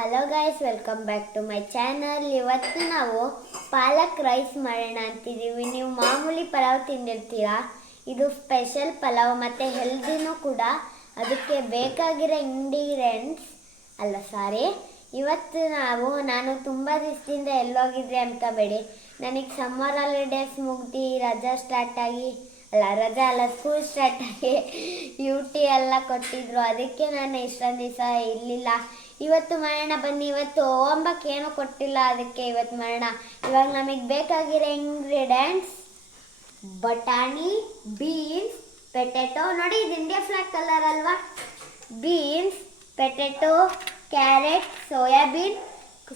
Hello guys, welcome back to my channel. ಇವತ್ತು ನಾವು ಪಾಲಕ್ rice ಮಾಡೋಣ ಅಂತಿದ್ದೀವಿ. ನೀವು ಮಾಮೂಲಿ ಪಲಾವ್ ತಿಂದಿರ್ತೀರಾ, ಇದು ಸ್ಪೆಷಲ್ ಪಲಾವ್ ಮತ್ತು ಹೆಲ್ದಿನೂ ಕೂಡ. ಅದಕ್ಕೆ ಬೇಕಾಗಿರೋ ಇಂಗ್ರೀಡಿಯೆಂಟ್ಸ್ ಇವತ್ತು ನಾನು ತುಂಬ ದಿವಸದಿಂದ ಎಲ್ಲೋಗಿದ್ರೆ ಅನ್ಕೋಬೇಡಿ. ನನಗೆ ಸಮ್ಮರ್ ಹಾಲಿಡೇಸ್ ಮುಗ್ದು ರಜಾ ಸ್ಟಾರ್ಟ್ ಆಗಿ ಸ್ಕೂಲ್ ಸ್ಟಾರ್ಟ್ ಆಗಿ ಟಿ ಎಲ್ಲ ಕೊಟ್ಟಿದ್ರು. ಅದಕ್ಕೆ ನಾನು ಇಷ್ಟೊಂದು ದಿವಸ ಇರಲಿಲ್ಲ. ಇವತ್ತು ಮಾಡೋಣ ಬನ್ನಿ. ಇವತ್ತು ಹೋಮ್ವರ್ಕ್ ಏನೂ ಕೊಟ್ಟಿಲ್ಲ, ಅದಕ್ಕೆ ಇವತ್ತು ಮಾಡೋಣ. ಇವಾಗ ನಮಗೆ ಬೇಕಾಗಿರೋ ಇಂಗ್ರೀಡಿಯೆಂಟ್ಸ್ ಬಟಾಣಿ, ಬೀನ್ಸ್, ಪೊಟ್ಯಾಟೊ. ನೋಡಿ, ಇದು ಇಂಡಿಯಾ ಫ್ಲಾಗ್ ಕಲರ್ ಅಲ್ವಾ. Beans, potato, carrot, soybean,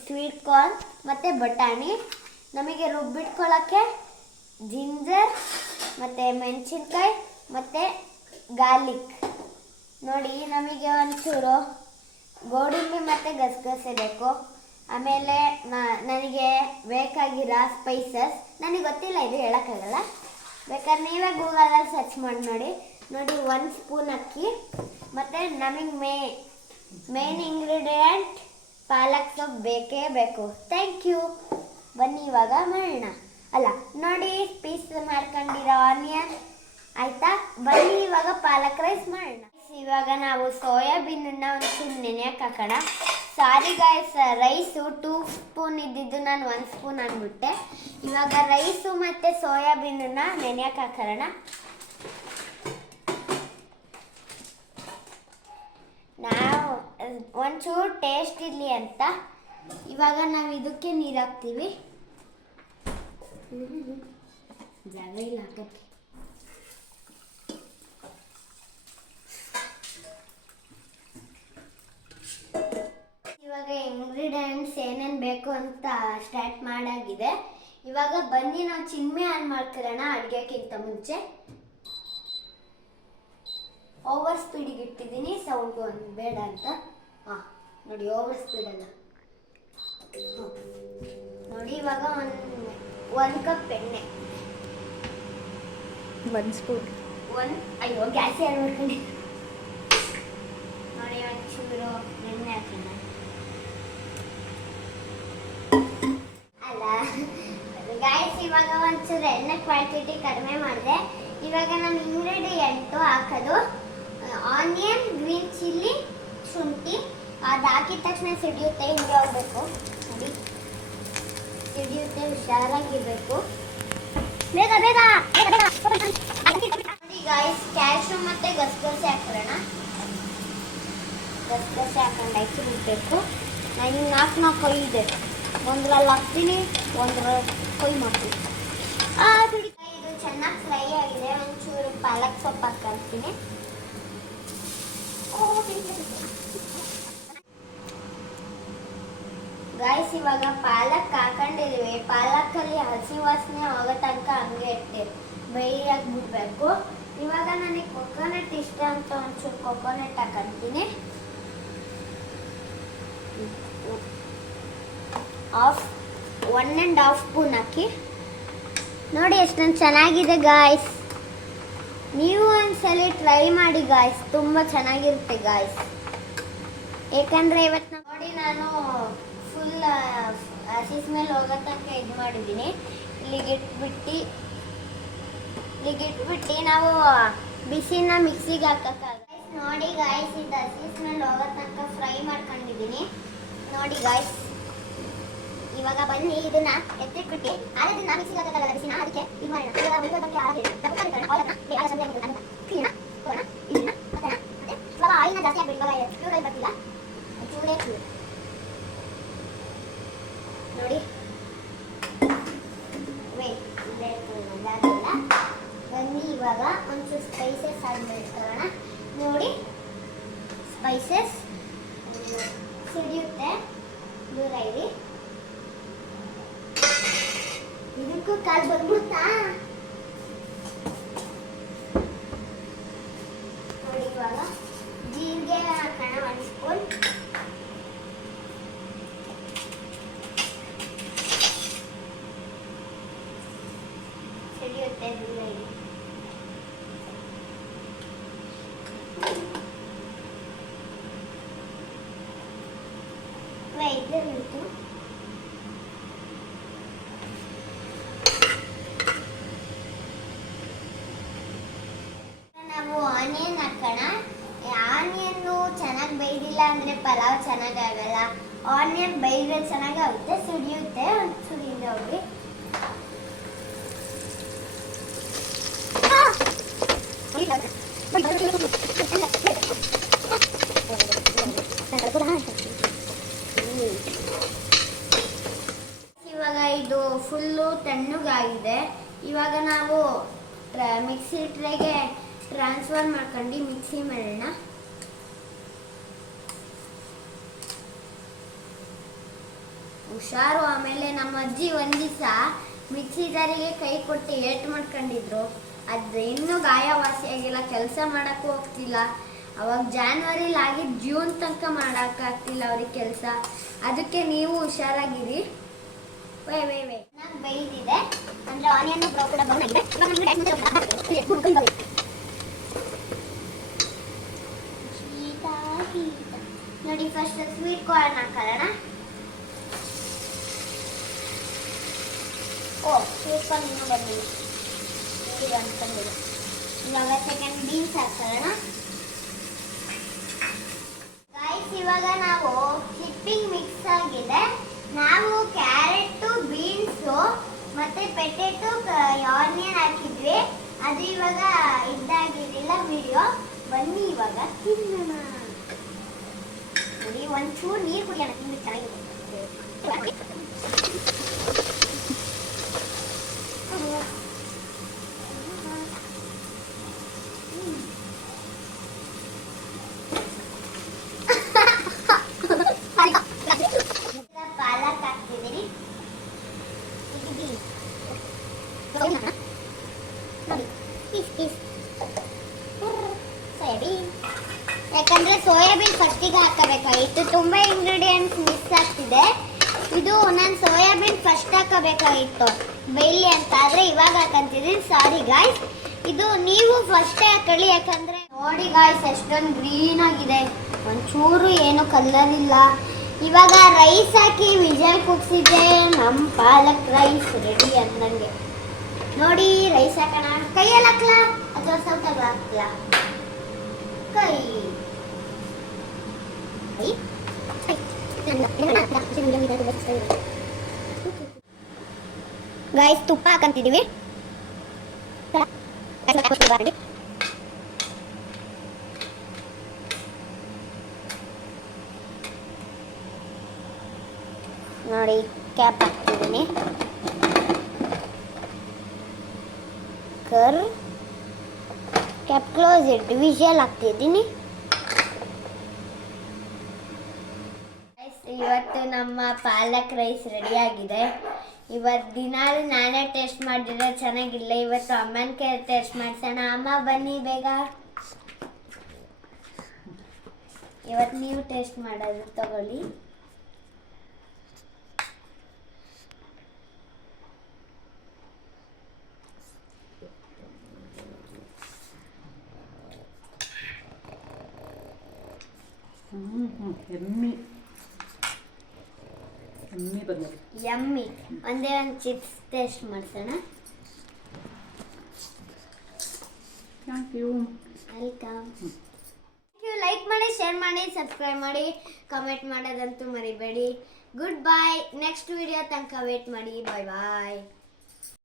sweet corn ಮತ್ತು ಬಟಾಣಿ. ನಮಗೆ ರುಬ್ಬಿಟ್ಕೊಳ್ಳೋಕ್ಕೆ ಜಿಂಜರ್ ಮತ್ತು ಮೆಣಸಿನ್ಕಾಯಿ ಮತ್ತು ಗಾರ್ಲಿಕ್. ನೋಡಿ, ನಮಗೆ ಒಂಚೂರು ಗೋಡಂಬಿ ಮತ್ತು ಗಸಗಸೆ ಬೇಕು. ಆಮೇಲೆ ನನಗೆ ಬೇಕಾಗಿರೋ ಸ್ಪೈಸಸ್ ನನಗೆ ಗೊತ್ತಿಲ್ಲ, ಇದು ಹೇಳೋಕ್ಕಾಗಲ್ಲ. ಬೇಕಾದ್ರೆ ನೀವೇ ಗೂಗಲಲ್ಲಿ ಸರ್ಚ್ ಮಾಡಿ ನೋಡಿ. 1 ಸ್ಪೂನ್ ಅಕ್ಕಿ ಮತ್ತು ನಮಗೆ ಮೇನ್ ಇಂಗ್ರೀಡಿಯೆಂಟ್ ಪಾಲಕ್ ಸೊಪ್ಪು ಬೇಕೇ ಬೇಕು. Thank you. ಬನ್ನಿ ಇವಾಗ ಮಾಡೋಣ. ನೋಡಿ, ಪೀಸ್ ಮಾಡ್ಕೊಂಡಿರೋ ಆನಿಯನ್ ಆಯಿತಾ. ಬನ್ನಿ ಇವಾಗ ಪಾಲಕ್ ರೈಸ್ ಮಾಡೋಣ. ಇವಾಗ ನಾವು ಸೋಯಾಬೀನನ್ನು ಒಂಚೂರು ನೆನೆಯಕ್ಕೆ ಹಾಕೋಣ. ಸಾರಿ ಗಾಯ್ಸ್, ರೈಸು 2 ಸ್ಪೂನ್ ಇದ್ದಿದ್ದು ನಾನು 1 ಸ್ಪೂನ್ ಅಂದ್ಬಿಟ್ಟೆ. ಇವಾಗ ರೈಸು ಮತ್ತು ಸೋಯಾಬೀನನ್ನು ನೆನೆಯಕ್ಕೆ ಹಾಕೋಣ. ನಾವು ಒಂಚೂರು ಟೇಸ್ಟ್ ಇರಲಿ ಅಂತ ಇವಾಗ ನಾವು ಇದಕ್ಕೆ ನೀರು ಹಾಕ್ತೀವಿ. ಜಾಗ ಇಲ್ಲ ಹಾಕಕ್ಕೆ. ಇವಾಗ ಇಂಗ್ರೀಡಿಯೆಂಟ್ಸ್ ಏನೇನು ಬೇಕು ಅಂತ ಸ್ಟಾರ್ಟ್ ಮಾಡಾಗಿದೆ. ಇವಾಗ ಬನ್ನಿ ನಾವು ಚಿಮ್ನಿ ಆನ್ ಮಾಡ್ಕೊಳ್ಳೋಣ. ಅಡುಗೆಕ್ಕಿಂತ ಮುಂಚೆ ಓವರ್ ಸ್ಪೀಡಿಗೆ ಇಟ್ಟಿದ್ದೀನಿ, ಸೌಂಡು ಒಂದು ಬೇಡ ಅಂತ. ನೋಡಿ, ಓವರ್ ಸ್ಪೀಡಲ್ಲ. ನೋಡಿ, ಇವಾಗ ಒಂದು ಕಪ್ ಎಣ್ಣೆ, 1 ಸ್ಪೂನ್, ಅಯ್ಯೋ ಗ್ಯಾಸ್ ಯಾರು ಮಾಡ್ಕೊಂಡು. ನೋಡಿ, ಒಂಚೂರು ಎಣ್ಣೆ ಹಾಕೋಣ. ಗಾಯ್ಸ್, ಇವಾಗ ಒಂಚೂರು ಎಣ್ಣೆ ಕ್ವಾಂಟಿಟಿ ಕಡಿಮೆ ಮಾಡಿದೆ. ಇವಾಗ ನಮ್ಮ ಇಂಗ್ರೀಡಿಯೆಂಟು ಹಾಕೋದು ಆನಿಯನ್, ಗ್ರೀನ್ ಚಿಲ್ಲಿ, ಶುಂಠಿ. ಅದು ಹಾಕಿದ ತಕ್ಷಣ ಸಿಡಿಯುತ್ತೆ, ಹಿಂಗೆ ಹೋಗ್ಬೇಕು. ನೋಡಿ, ಸಿಡಿಯುತ್ತೆ, ಹುಷಾರಾಗಿರ್ಬೇಕು. ಬೇಗ ಬೇಗ. ನೋಡಿ ಗಾಯ್ಸ್, ಕ್ಯಾಶ್ಯೂ ಮತ್ತು ಗಸಗಸೆ ಹಾಕೋಣ. ಗಸಗಸೆ ಹಾಕೊಂಡು ಹಾಕಿಬಿಡ್ಬೇಕು. ನಾನು ಹಿಂಗೆ 4 ಕೊಯ್ ಇದೆ. ಒಂದ್ರಲ್ಲಿ ಹಾಕ್ತೀನಿ, ಒಂದ್ರಲ್ಲಿ ಕೊಯ್ ಮಾಡ್ತೀನಿ. ಇದು ಚೆನ್ನಾಗಿ ಫ್ರೈ ಆಗಿದೆ. ಒಂಚೂರು ಪಾಲಕ್ ಸೊಪ್ಪು ಹಾಕ್ತೀನಿ. ಗಾಯ್ಸ್, ಇವಾಗ ಪಾಲಕ್ ಹಾಕೊಂಡಿದೀವಿ. ಪಾಲಕಲ್ಲಿ ಹಸಿ ವಾಸನೆ ಹೋಗೋ ತನಕ ಹಂಗೆ ಇಟ್ಟು ಬೇಯಾಗಿ ಬಿಡ್ಬೇಕು. ಇವಾಗ ನನಗೆ ಕೊಕೊನಟ್ ಇಷ್ಟ ಅಂತ ಒಂಚೂರು ಕೊಕೊನಟ್ ಹಾಕೊಂತೀನಿ. 1.5 ಸ್ಪೂನ್ ಹಾಕಿ. ನೋಡಿ ಎಷ್ಟೊಂದು ಚೆನ್ನಾಗಿದೆ ಗಾಯ್ಸ್. ನೀವು ಒಂದ್ಸಲಿ ಟ್ರೈ ಮಾಡಿ ಗಾಯ್ಸ್, ತುಂಬ ಚೆನ್ನಾಗಿರುತ್ತೆ ಗಾಯ್ಸ್. ಏಕೆಂದರೆ ಇವತ್ತು ನೋಡಿ, ನಾನು ಫುಲ್ ಹಸಿ ಸ್ಮೆಲ್ ಹೋಗೋ ತನಕ ಇದು ಮಾಡಿದ್ದೀನಿ. ಇಲ್ಲಿಗೆ ಇಟ್ಬಿಟ್ಟು ನಾವು ಬಿಸಿನ ಮಿಕ್ಸಿಗೆ ಹಾಕೋಕ್ಕಾಗ. ನೋಡಿ ಗಾಯ್ಸ್, ಇದು ಹಸಿ ಸ್ಮೆಲ್ ಹೋಗೋ ತನಕ ಫ್ರೈ ಮಾಡ್ಕೊಂಡಿದ್ದೀನಿ. ನೋಡಿ ಗಾಯ್ಸ್, ಇವಾಗ ಬನ್ನಿ ಇದನ್ನ ಎತ್ತಿಟ್ಬಿಟ್ಟು ಅದನ್ನ ಮಿಕ್ಸಿಗೆ ಹಾಕೋಕ್ಕಾಗಲ್ಲ ಬಿಸಿನ, ಅದಕ್ಕೆ ಇದು ಮಾಡೋಣ. ಇವಾಗ ಆಯಿಲ್ನ ಜಾಸ್ತಿ ಹಾಕ್ಬಿಡಿ. ಇವಾಗ ಪ್ಯೂರ್ ಆಯಿಲ್ ಬರ್ತಿಲ್ಲ, ಚೂರೇ ಪ್ಯೂರ್. ನೋಡಿ, ಬನ್ನಿ ಇವಾಗ ಒಂಚೂರು ಸ್ಪೈಸಸ್ ಹಾಕ್ಬಿಡ್ಕೊಳ್ಳೋಣ. ನೋಡಿ, ಸ್ಪೈಸಸ್ ಸಿಡಿಯುತ್ತೆ, ದೂರ ಇರಿ. ಇದಕ್ಕೂ ಕಾಲು ಬಂದ್ಬಿಡ್ತಾ. ನೋಡಿ, ಇವಾಗ ಜೀರಿಗೆ ಹಾಕೋಣ 1 ಸ್ಪೂನ್. ಸಿಡಿಯುತ್ತೆ, ದೂರ ಇರಿ. ಇದರಲ್ಲಿಟ್ಟು ನಾವು ಆನಿಯನ್ ಹಾಕೋಣ. ಆನಿಯನ್ನು ಚೆನ್ನಾಗಿ ಬೇಯ್ದಿಲ್ಲ ಅಂದರೆ ಪಲಾವ್ ಚೆನ್ನಾಗಾಗಲ್ಲ. ಆನಿಯನ್ ಬೇಯಿದ್ರೆ ಚೆನ್ನಾಗಾಗುತ್ತೆ, ಸಿಡಿಯುತ್ತೆ. ಒಂದು ಸುಡಿಯಿಂದ ಹೋಗಿ ಇವಾಗ ಇದು ಫುಲ್ಲು ತಣ್ಣಗಾಗಿದೆ. ಇವಾಗ ನಾವು ಮಿಕ್ಸಿ ಟ್ರೇಗೆ ಟ್ರಾನ್ಸ್ಫರ್ ಮಾಡ್ಕೊಂಡು ಮಿಕ್ಸಿ ಮಾಡೋಣ. ಹುಷಾರು. ಆಮೇಲೆ ನಮ್ಮ ಅಜ್ಜಿ ಒಂದು ದಿವಸ ಮಿಕ್ಸಿ ಜಾರಿಗೆ ಕೈ ಕೊಟ್ಟು ಏಟ್ ಮಾಡ್ಕೊಂಡಿದ್ರು. ಅದು ಇನ್ನೂ ಗಾಯವಾಸಿಯಾಗಿಲ್ಲ, ಕೆಲಸ ಮಾಡೋಕ್ಕೂ ಹೋಗ್ತಿಲ್ಲ. ಅವಾಗ ಜಾನ್ವರಿಲಿ ಆಗಿದ್ದು ಜೂನ್ ತನಕ ಮಾಡೋಕ್ಕಾಗ್ತಿಲ್ಲ ಅವ್ರಿಗೆ ಕೆಲಸ. ಅದಕ್ಕೆ ನೀವು ಹುಷಾರಾಗಿರಿ. ಚೆನ್ನಾಗಿ ಬೇಯ್ದಿದೆ ಅಂದರೆ ಆನಿಯನ್ ಕೂಡ ನೋಡಿ. ಫಸ್ಟ್ ಸ್ವೀಟ್ ಕಾರ್ನ್ ಹಾಕೋಣ. ಸ್ವೀಟ್ ಕಾರ್ನ್ ಇನ್ನೂ ಬಂದಿಲ್ಲ, ಇದು ಅನ್ಕೊಂಡಿಲ್ಲ. ಇವಾಗ ಸೆಕೆಂಡ್ ಬೀನ್ಸ್ ಹಾಕೋಣ. ಗೈಸ್, ಇವಾಗ ನಾವು ಹಿಪ್ಪಿಂಗ್ ಮಿಕ್ಸ್ ಆಗಿದೆ. ನಾವು ಕ್ಯಾರೆಟು, ಬೀನ್ಸು ಮತ್ತೆ ಪೆಟೆಟೊ, ಆನಿಯನ್ ಹಾಕಿದ್ವಿ. ಅದು ಇವಾಗ ಇದಾಗಿರಲಿಲ್ಲ ವಿಡಿಯೋ. ಬನ್ನಿ ಇವಾಗ ತಿನ್ನೋಣ. ನೋಡಿ, ಒಂಚೂರು ನೀರು ಕುಡಿಯೋಣ, ತಿಂದು ಚೆನ್ನಾಗಿದೆ. ಪಾಲಕ್ ಹಾಕ್ತಿದ್ದೀನಿ. ಸೋಯಾಬೀನ್, ಯಾಕಂದ್ರೆ ಸೋಯಾಬೀನ್ ಫಸ್ಟಿಗೆ ಹಾಕಬೇಕಾಗಿತ್ತು. ತುಂಬಾ ಇಂಗ್ರೀಡಿಯೆಂಟ್ಸ್ ಮಿಕ್ಸ್ ಆಗ್ತಿದೆ. ಇದು ನಾನು ಸೋಯಾಬೀನ್ ಫಸ್ಟ್ ಹಾಕಬೇಕಾಗಿತ್ತು ಬೇಯ್ಲಿ ಅಂತ, ಆದ್ರೆ ಇವಾಗ ಹಾಕಂತಿದ್ದೀನಿ. ಸಾರಿ ಗಾಯ್ಸ್, ಇದು ನೀವು ಫಸ್ಟೇ ಹಾಕೊಳ್ಳಿ. ಯಾಕಂದ್ರೆ ನೋಡಿ ಗಾಯ್ಸ್, ಎಷ್ಟೊಂದು ಗ್ರೀನ್ ಆಗಿದೆ, ಒಂಚೂರು ಏನು ಕಲರ್ ಇಲ್ಲ. ಇವಾಗ ರೈಸ್ ಹಾಕಿ ವಿಜಲ್ ಕುಗ್ಸಿದ್ದೆ. ನಮ್ಮ ಪಾಲಕ್ ರೈಸ್ ರೆಡಿ ಅಂದಂಗೆ. ನೋಡಿ, ರೈಸ್ ಹಾಕೋಣ. ಕೈಯಲ್ಲಿ ಹಾಕ್ಲಾ ಅಥವಾ ಸೌಟಲ್ಲಿ ಹಾಕ್ಲಾ? ಕೈ ಗೈಸ್, ತುಪ್ಪ ಹಾಕಂತಿದೀವಿ. ನೋಡಿ, ಕ್ಯಾಪ್ ಹಾಕ್ತಿದ್ದೀನಿ. ಕ್ಯಾಪ್ ಕ್ಲೋಸ್ ಇಟ್ಟು ವಿಷಲ್ ಹಾಕ್ತಿದ್ದೀನಿ. ಇವತ್ತು ನಮ್ಮ ಪಾಲಕ್ ರೈಸ್ ರೆಡಿ ಆಗಿದೆ. ಇವತ್ತು ದಿನಾಲು ನಾನೇ ಟೇಸ್ಟ್ ಮಾಡಿದ್ರೆ ಚೆನ್ನಾಗಿಲ್ಲ. ಇವತ್ತು ಅಮ್ಮನ ಕೈ ಟೇಸ್ಟ್ ಮಾಡ್ಸೋಣ. ಅಮ್ಮ ಬನ್ನಿ ಬೇಗ. ಇವತ್ತು ನೀವು ಟೇಸ್ಟ್ ಮಾಡೋದು ತಗೊಳ್ಳಿ. ಯಮ್ಮಿ. ಒಂದೇ ಒಂದು ಚಿಪ್ಸ್ ಟೇಸ್ಟ್ ಮಾಡ್ಸೋಣ. Thank you. ವೆಲ್ಕಮ್. ಲೈಕ್ ಮಾಡಿ, ಶೇರ್ ಮಾಡಿ, ಸಬ್ಸ್ಕ್ರೈಬ್ ಮಾಡಿ, ಕಮೆಂಟ್ ಮಾಡೋದಂತೂ ಮರಿಬೇಡಿ. Good bye. ನೆಕ್ಸ್ಟ್ ವಿಡಿಯೋ ತನಕ ವೇಟ್ ಮಾಡಿ. ಬಾಯ್ ಬಾಯ್.